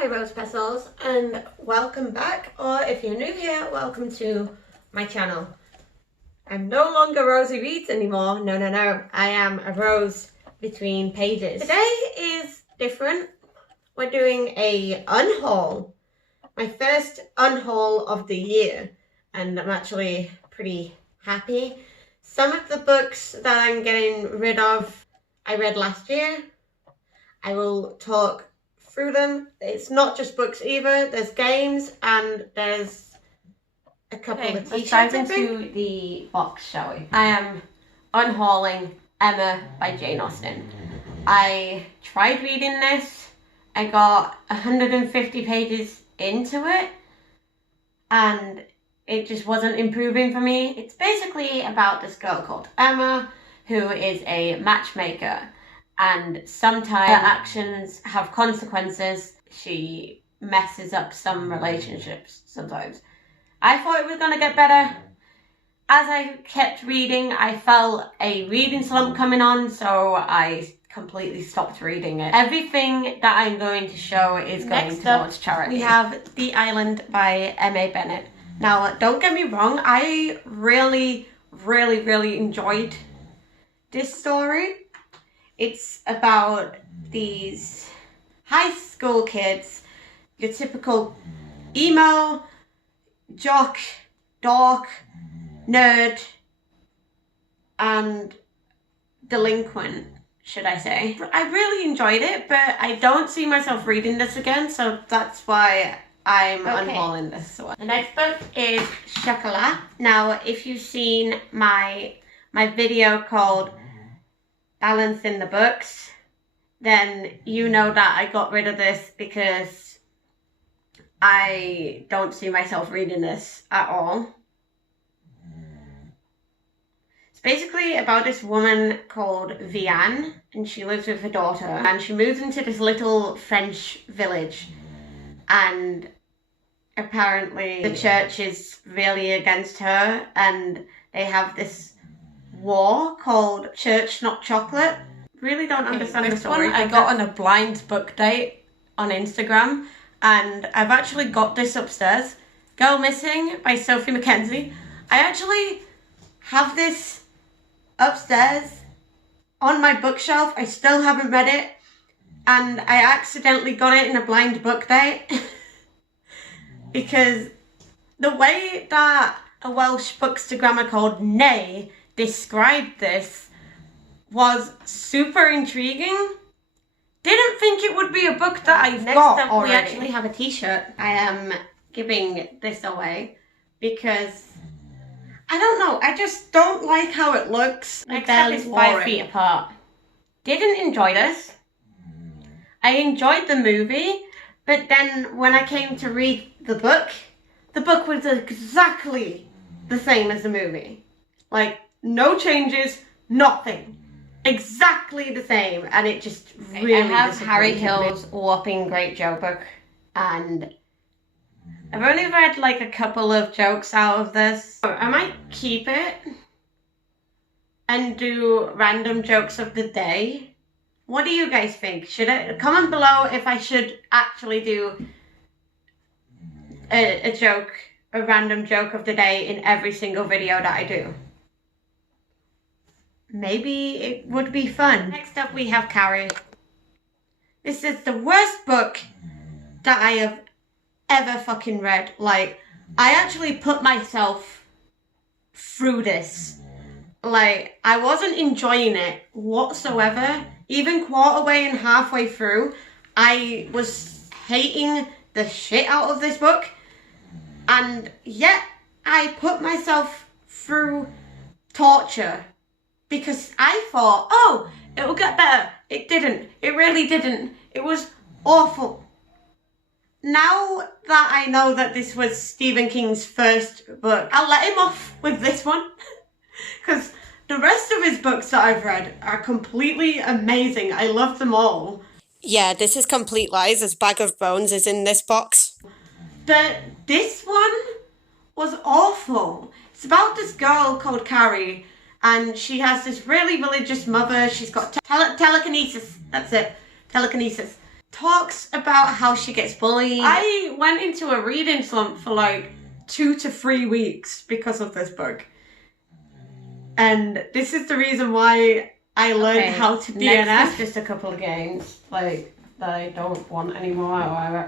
my rose petals, and welcome back, or if you're new here, welcome to my channel. I'm no longer Rosie Reads anymore. No. I am a rose between pages. Today is different. We're doing a unhaul. My first unhaul of the year, and I'm actually pretty happy. Some of the books that I'm getting rid of, I read last year. I will talk through them. It's not just books either. There's games and there's a couple of t-shirts. Let's dive into the box, shall we? I am unhauling Emma by Jane Austen. I tried reading this. I got 150 pages into it and it just wasn't improving for me. It's basically about this girl called Emma who is a matchmaker, and sometimes her actions have consequences. She messes up some relationships sometimes. I thought it was going to get better. As I kept reading, I felt a reading slump coming on, so I completely stopped reading it. Everything that I'm going to show is going towards charity. We have The Island by M.A. Bennett. Now, don't get me wrong, I really enjoyed this story. It's about these high school kids, your typical emo, jock, dork, nerd, and delinquent, should I say. I really enjoyed it, but I don't see myself reading this again, so that's why I'm unhauling this one. The next book is Chocolat. Now, if you've seen my video called Balancing the Books, then you know that I got rid of this because I don't see myself reading this at all. It's basically about this woman called Vianne, and she lives with her daughter, and she moves into this little French village, and apparently the church is really against her, and they have this war called Church Not Chocolate. Really don't understand the story. I got on a blind book date on Instagram, and I've actually got this upstairs. Girl Missing by Sophie Mackenzie. I actually have this upstairs on my bookshelf. I still haven't read it, and I accidentally got it in a blind book date because the way that a Welsh bookstagrammer called Nay described this was super intriguing. Didn't think it would be a book that I've got already. We actually have a t-shirt. I am giving this away because I don't know, I just don't like how it looks. Next up is 5 Feet Apart. Didn't enjoy this. I enjoyed the movie, but then when I came to read the book was exactly the same as the movie. Like, no changes, nothing. Exactly the same, and it just really I have Harry Hill's Whopping Great Joke book, and I've only read like a couple of jokes out of this. I might keep it and do random jokes of the day. What do you guys think? Should I comment below if I should actually do a random joke of the day in every single video that I do? Maybe it would be fun. Next up we have Carrie. This is the worst book that I have ever fucking read. Like, I actually put myself through this. Like, I wasn't enjoying it whatsoever. Even quarter way and halfway through, I was hating the shit out of this book. And yet, I put myself through torture. Because I thought, oh, it will get better. It didn't. It really didn't. It was awful. Now that I know that this was Stephen King's first book, I'll let him off with this one. Because the rest of his books that I've read are completely amazing. I love them all. Yeah, this is complete lies. This Bag of Bones is in this box. But this one was awful. It's about this girl called Carrie, and she has this really religious mother. She's got telekinesis. That's it. Telekinesis. talks about how she gets bullied. I went into a reading slump for like 2 to 3 weeks because of this book. And this is the reason why I learned how to DNF. Next is just a couple of games like that I don't want anymore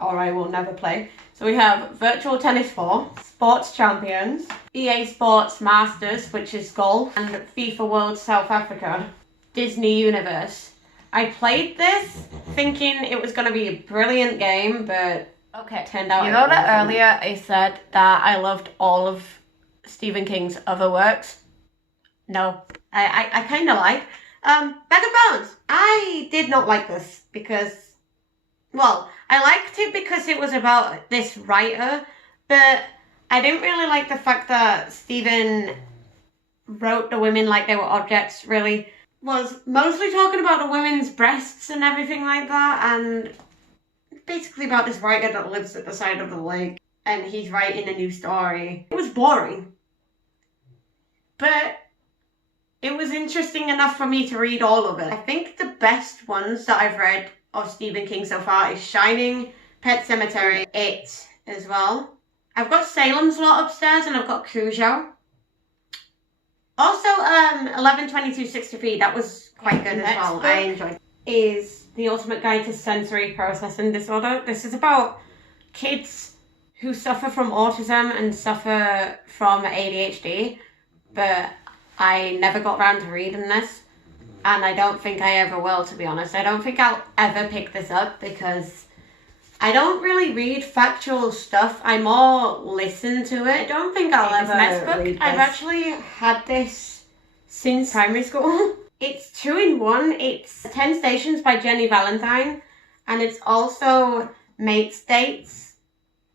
or I will never play. So we have Virtual Tennis 4, Sports Champions, EA Sports Masters, which is golf, and FIFA World South Africa, Disney Universe. I played this thinking it was going to be a brilliant game, but it turned out. You know that earlier I said that I loved all of Stephen King's other works? No, I kind of like Bag of Bones. I did not like this because, well, I liked it because it was about this writer, but I didn't really like the fact that Stephen wrote the women like they were objects, really. Was mostly talking about the women's breasts and everything like that, and basically about this writer that lives at the side of the lake, and he's writing a new story. It was boring, but it was interesting enough for me to read all of it. I think the best ones that I've read of Stephen King so far is Shining, Pet Sematary, It as well. I've got Salem's Lot upstairs, and I've got Cujo. Also, 11/22/63, that was quite good as well. I enjoyed it. Is The Ultimate Guide to Sensory Processing Disorder. This is about kids who suffer from autism and suffer from ADHD, but I never got around to reading this, and I don't think I ever will, to be honest. I don't think I'll ever pick this up because I don't really read factual stuff. I more listen to it. I don't think I'll ever read this. I've actually had this since primary school. It's 2-in-1. It's 10 Stations by Jenny Valentine, and it's also Mate States,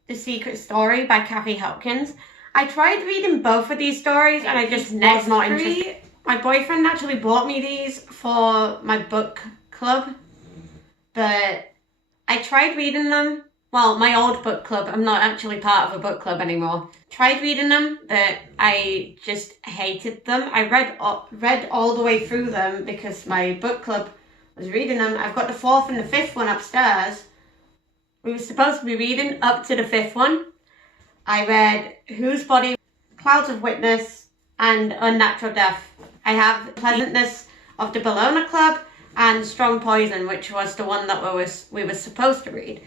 The Secret Story by Kathy Hopkins. I tried reading both of these stories and I just was not interested. My boyfriend actually bought me these for my book club, but I tried reading them. Well, my old book club. I'm not actually part of a book club anymore. Tried reading them, but I just hated them. I read all the way through them because my book club was reading them. I've got the 4th and the 5th one upstairs. We were supposed to be reading up to the 5th one. I read Whose Body, Clouds of Witness, and Unnatural Death. I have The Pleasantness of the Bologna Club and Strong Poison, which was the one that we were supposed to read.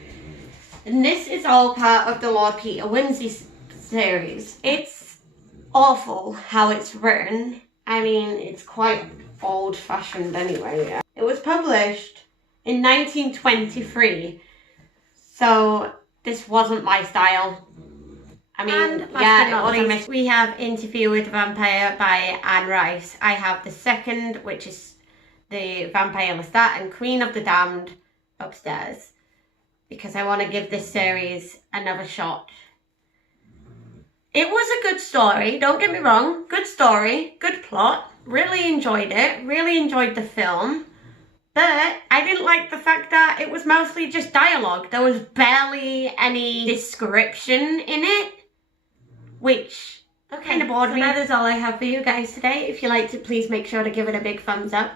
And this is all part of the Lord Peter Wimsey series. It's awful how it's written. I mean, it's quite old-fashioned anyway. It was published in 1923, so this wasn't my style. I mean, yeah, we have Interview with a Vampire by Anne Rice. I have the second, which is the Vampire Lestat, and Queen of the Damned upstairs, because I want to give this series another shot. It was a good story, don't get me wrong. Good story, good plot. Really enjoyed it, really enjoyed the film. But I didn't like the fact that it was mostly just dialogue. There was barely any description in it, which kind of bored me. That is all I have for you guys today. If you liked it, please make sure to give it a big thumbs up.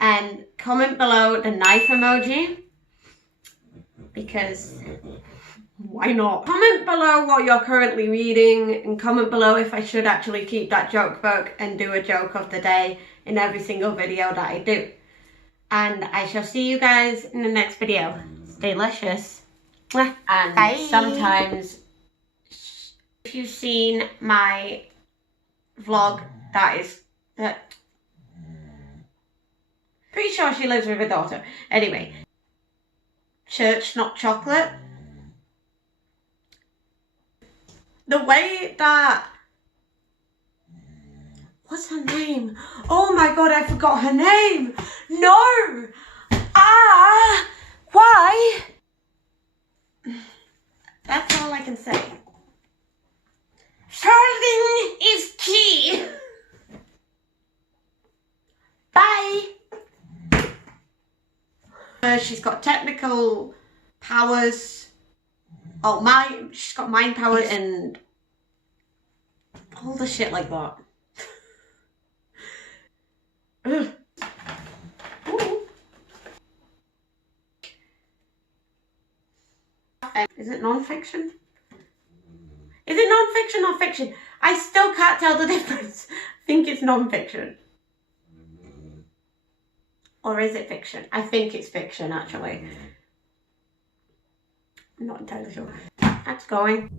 And comment below the knife emoji, because why not? Comment below what you're currently reading, and comment below if I should actually keep that joke book and do a joke of the day in every single video that I do. And I shall see you guys in the next video. Stay delicious. And bye. Sometimes, if you've seen my vlog, that pretty sure she lives with her daughter. Anyway, church, not chocolate. The way that, what's her name? Oh my god, I forgot her name. No. Why? That's all I can say. Charlene is key. Bye. She's got technical powers. Oh, she's got mind powers and all the shit like that. Ugh. graphic. Is it non-fiction? Is it non-fiction or fiction? I still can't tell the difference. I think it's non-fiction. Or is it fiction? I think it's fiction, actually. I'm not entirely sure. That's going.